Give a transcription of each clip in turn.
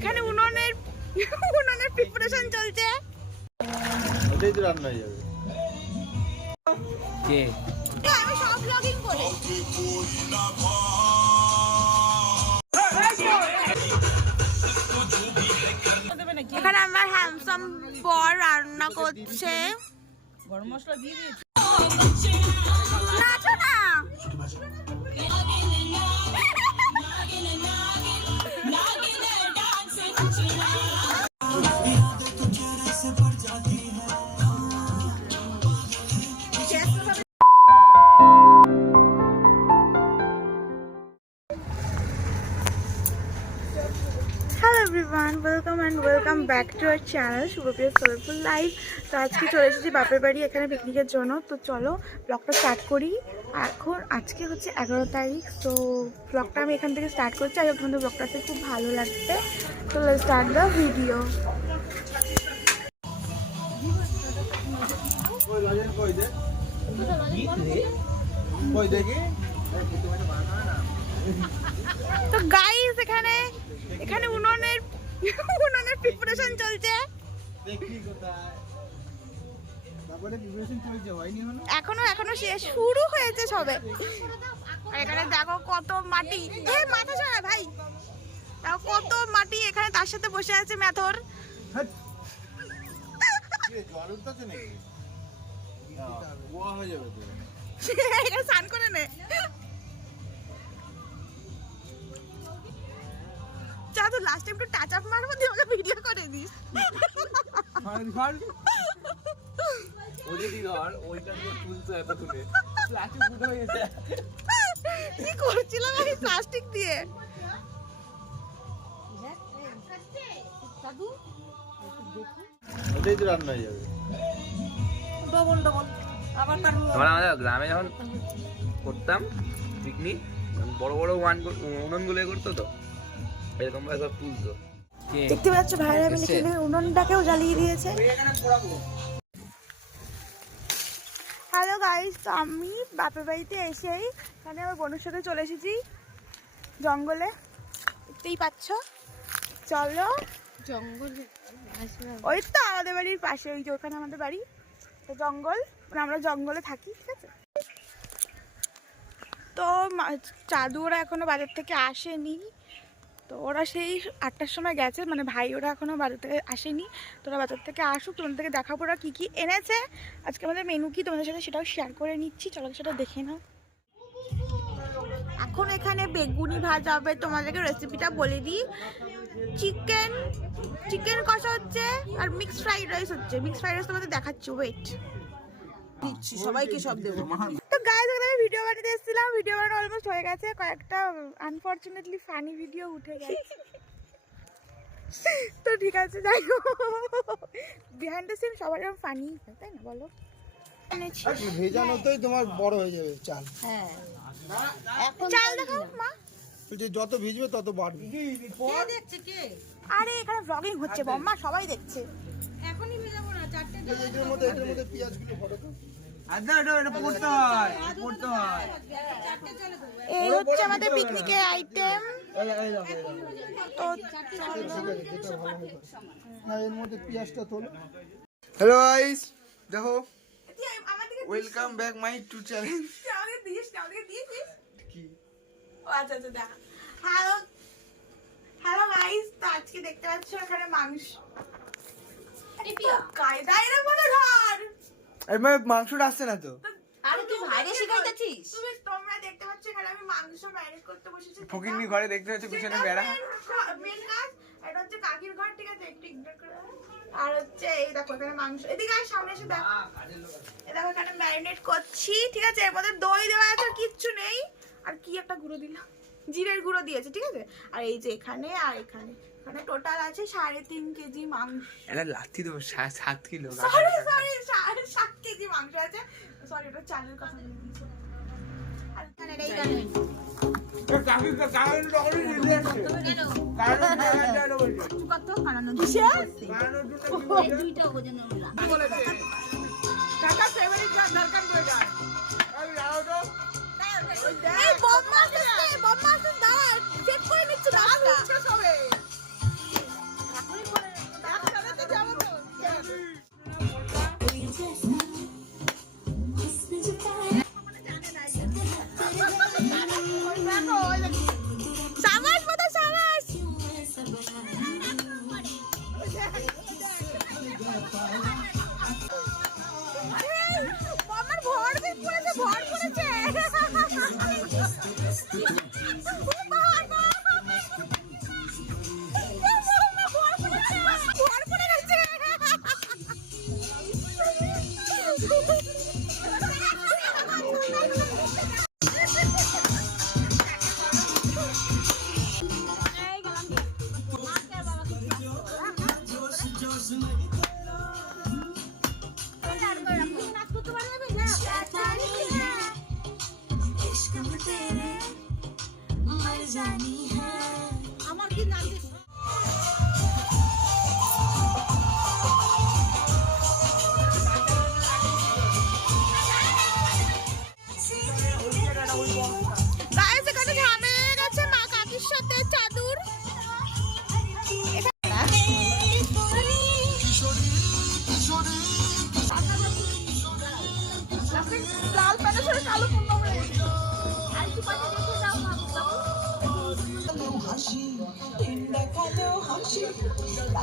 এখানে উনুনের উনুনের প্রিপারেশন চলছে। ওটাই তো রান্না হয়ে যাবে। কে? আমি সব ব্লগিং করি। এখানে আমার হ্যান্ডসাম বর রান্না করছে। গরম মশলা দিয়ে দিয়েছি। And welcome back to our channel Shubhapriya colourful life তো আজকে চলে এসেছি বাপের বাড়ি এখানে পিকনিকের জন্য। তো চলো ব্লগটা স্টার্ট করি। এখন আজকে হচ্ছে এগারো তারিখ, তো ব্লগটা আমি এখান থেকে স্টার্ট করছি। আর তোমাদের ব্লগটা আসতে খুব ভালো লাগবে। তো স্টার্ট দ্য ভিডিও তো গাইস এখানে এখানে উনুনের উনুনের প্রিপারেশন চলছে। দেখি কোথায়। তারপরে প্রিপারেশন চলছে হয়নি এখনও? এখনও এখনও শেষ। শুরু হয়েছে সবে। এখানে দেখো কত মাটি। এ মাথা ছড়া ভাই। দেখো কত মাটি এখানে তার সাথে বসে আছে মেথর জল উঠতেছে নাকি? না, কুয়া হয়ে যাবে তো। এখানে স্নান করে নে। তো লাস্ট টাইম একটু টাচ আপ মারবো দিয়ে আমাকে ভিডিও করে দিস। যদি ধর ওইটা দিয়ে তুলতো এত তুলে প্লাস্টিক ফুটো হয়ে গেছে। কি করছিলাম আমি প্লাস্টিক দিয়ে? ওটাই তো রান্না হয়ে যাবে। Double double. আবার তার আমরা আমাদের গ্রামে যখন করতাম পিকনিক বড় বড় ওয়ান উনুনগুলো করতো তো? এরকম ভাবে সব তুলতো। দেখতে পাচ্ছ ভাইরা মিলে? এখানে উনুনটাকেও জ্বালিয়ে দিয়েছে। হ্যালো গাইস তো আমি বাপের বাড়িতে এসেই এখানে আমার বোনের সাথে চলে এসেছি জঙ্গলে। দেখতেই পাচ্ছ? চলো। জঙ্গলে? ওই তো আমাদের বাড়ির পাশে ওই যে ওখানে আমাদের বাড়ি। তো জঙ্গল মানে আমরা জঙ্গলে থাকি ঠিক আছে? তো মা- চাদু ওরা এখনও বাজার থেকে আসেনি। তো ওরা সেই আটটার সময় গেছে মানে ভাই ওরা এখনও বাজার থেকে আসেনি তোরা বাজার থেকে আসুক, তোমাদের থেকে দেখাবো ওরা কী কী এনেছে। আজকে আমাদের মেনু কি তোমাদের সাথে সেটাও শেয়ার করে নিচ্ছি, চলো সেটা দেখে নাও। এখন এখানে বেগুনি ভাজা হবে, তোমাদেরকে রেসিপিটা বলে দিই। চিকেন চিকেন কষা হচ্ছে আর মিক্স ফ্রাইড রাইস হচ্ছে। মিক্স ফ্রাইড রাইস তোমাদের দেখাচ্ছি ওয়েট দিচ্ছি, সবাইকে সব দেবো তো গাইজ এখানে আমি ভিডিও বানাতে এসেছিলাম ভিডিও বানানো অলমোস্ট হয়ে গেছে কয়েকটা আনফরচুনেটলি ফানি ভিডিও উঠে গেছে। তো ঠিক আছে যাই বিহাইন্ড দ্য সিন সবার এরকম ফানি হয় তাই না বলো। ভেজানোতেই তোমার বড় হয়ে যাবে চাল। হ্যাঁ। চাল দেখাও মা। যত ভিজবে তত বাড়বে। দেখছে কে? আরে এখানে ব্লগিং হচ্ছে বম্মা সবাই দেখছে। এখনই ভেজাবো না চারটে এটার মধ্যে এটার মধ্যে পেঁয়াজগুলো ভরো তো। এই হচ্ছে আমাদের পিকনিকের আইটেম হ্যালো গাইস দেখো welcome back my to channel আচ্ছা আচ্ছা হ্যালো হ্যালো গাইস তো আজকে দেখতে পাচ্ছ এখানে কায়দায় এর মনে আরে মানে মাংসটা আসছে না তো। আরে তুই ভাইরে শিখাইতেছিস তুমি তোমরা দেখতে পাচ্ছ এখানে আমি মাংস ম্যারিনেট করতে বসেছি। ফকিন্নি ঘরে দেখতে হচ্ছে পিছনে বেড়া। মেন কাজ। এটা হচ্ছে কাকির ঘর ঠিক আছে? একটু ইগনোর করে আর হচ্ছে এই দেখো এখানে মাংস এদিকে আয় সামনে এসে দেখো। এই দেখো এখানে ম্যারিনেট করছি ঠিক আছে? এর মধ্যে দই দেওয়া আছে আর কিচ্ছু নেই। আর কি একটা গুঁড়ো দিলাম? জিরের গুঁড়ো দিয়েছে ঠিক আছে? আর এই যে এখানে আর এখানে। এখানে টোটাল আছে সাড়ে তিন কেজি মাংস এটা লাথি দেবো সাত কিলো সরি সরি সাড়ে সাত কেজি মাংস আছে সরি এটা চালের কথা দরকার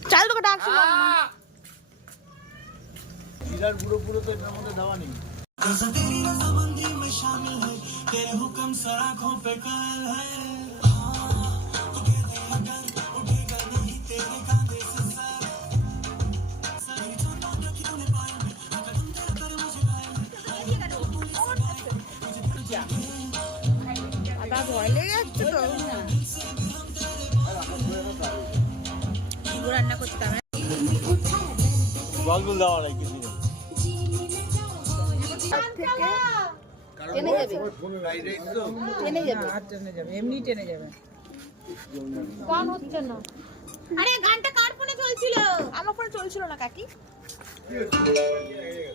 চাল তোকে ডাকছিল বিরাট পুরো পুরো তো এটার মধ্যে দেওয়া নেই। লেগে যাচ্ছে তো। কি রান্না করতাম। কিছু। টেনে যাবে। টেনে যাবে। টেনে যাবে এমনি টেনে যাবে। আরে গানটা কার ফোনে চলছিল? আমার ফোনে চলছিল না কাকি।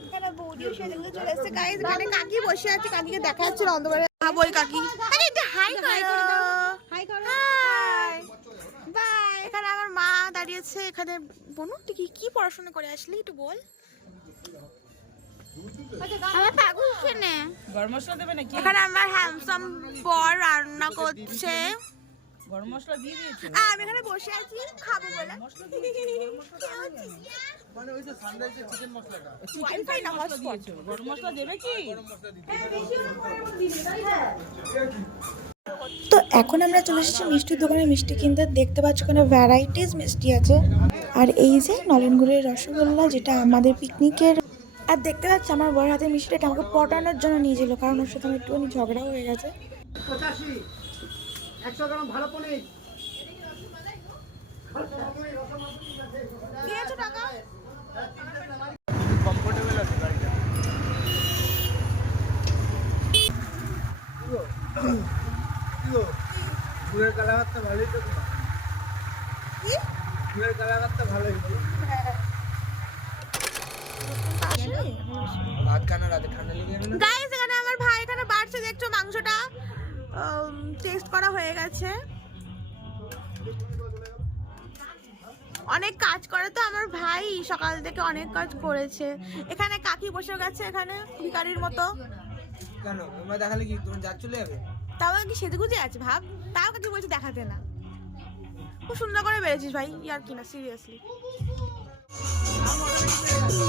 এখানে বৌদিও সেজে চলে এসেছে। গাইস এখানে কাকি বসে আছে কাকিকে দেখা যাচ্ছে অন্ধকারে। কাকি। আরে এটা হাই করো হাই করো হাই বাই এখানে আমার মা দাঁড়িয়েছে এখানে? বনু তুই কি কি পড়াশোনা করে আসলি একটু বল। এখানে আমার বর রান্না করছে। গরম মশলা দিয়ে দিয়েছ। আর আমি এখানে বসে আছি খাব বলে। মানে ওই যে সানরাইজের চিকেন মশলাটা। ওয়াইফাই না হটস্পট গরম মশলা দেবে কি? তো এখন আমরা চলে এসেছি মিষ্টির দোকানে। মিষ্টি কিনতে দেখতে পাচ্ছ ওখানে ভ্যারাইটিস মিষ্টি আছে। আর এই যে নলেনগুড়ের রসগোল্লা যেটা আমাদের পিকনিকের আর দেখতে পাচ্ছি আমার বড় হাতের মিষ্টিটা আমাকে পটানোর জন্য নিয়েছিল কারণ ওর সাথে আমার একটুখানি ঝগড়া হয়ে গেছে। ভালো ফুলের কালারটা ভালোই তো কি? ফুলের কালারটা ভালোই। গাইস এখানে আমার ভাই এখানে বাড়ছে দেখছ মাংসটা? টেস্ট করা হয়ে গেছে। অনেক কাজ করে তো আমার ভাই সকাল থেকে অনেক কাজ করেছে। এখানে কাকি বসে গেছে এখানে ভিকারির মতো। কেন? তোমরা দেখালে কি? তোমার যা চলে যাবে তাও কি সেজে গুজে আছে, ভাব। তাও কাকে বলছে দেখাতে না। খুব সুন্দর করে বেড়েছিস ভাই, ইয়ার কি না সিরিয়াসলি নাচো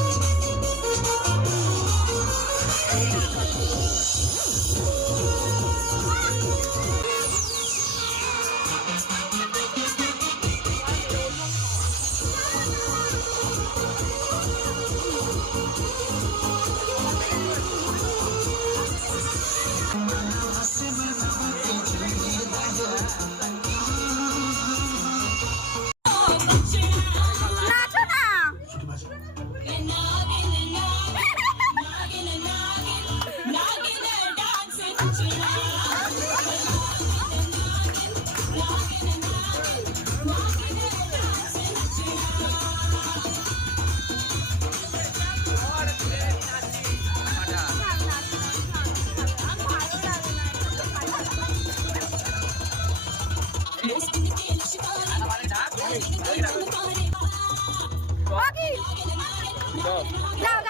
stuff. No,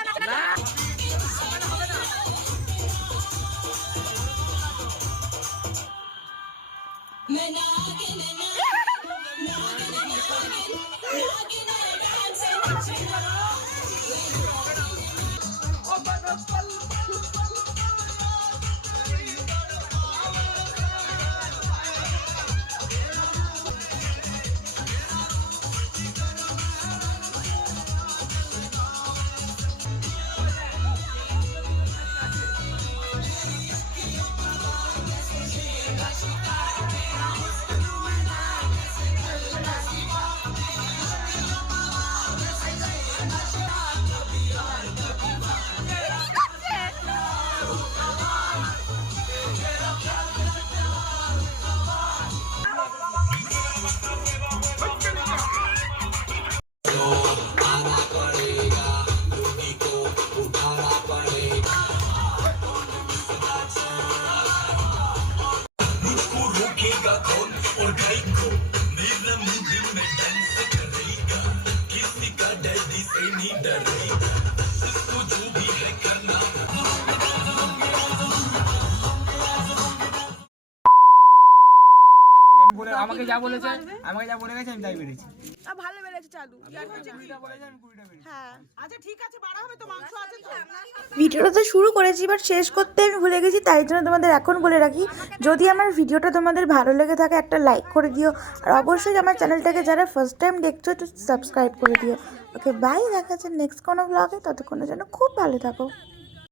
আমাকে যা বলে গেছে আমি তাই বেরিয়েছি ভালো বেড়েছে চালু। হ্যাঁ। আচ্ছা ঠিক আছে বাড়া হবে তো মাংস আছে তো। ভিডিওটা তো শুরু করেছি বাট শেষ করতে আমি ভুলে গেছি তাই জন্য তোমাদের এখন বলে রাখি যদি আমার ভিডিওটা তোমাদের ভালো লেগে থাকে একটা লাইক করে দিও আর অবশ্যই আমার চ্যানেলটাকে যারা ফার্স্ট টাইম দেখছ একটু সাবস্ক্রাইব করে দিও। ওকে বাই দেখা যাচ্ছে নেক্সট কোনো ব্লগে ততক্ষণের জন্য খুব ভালো থাকো।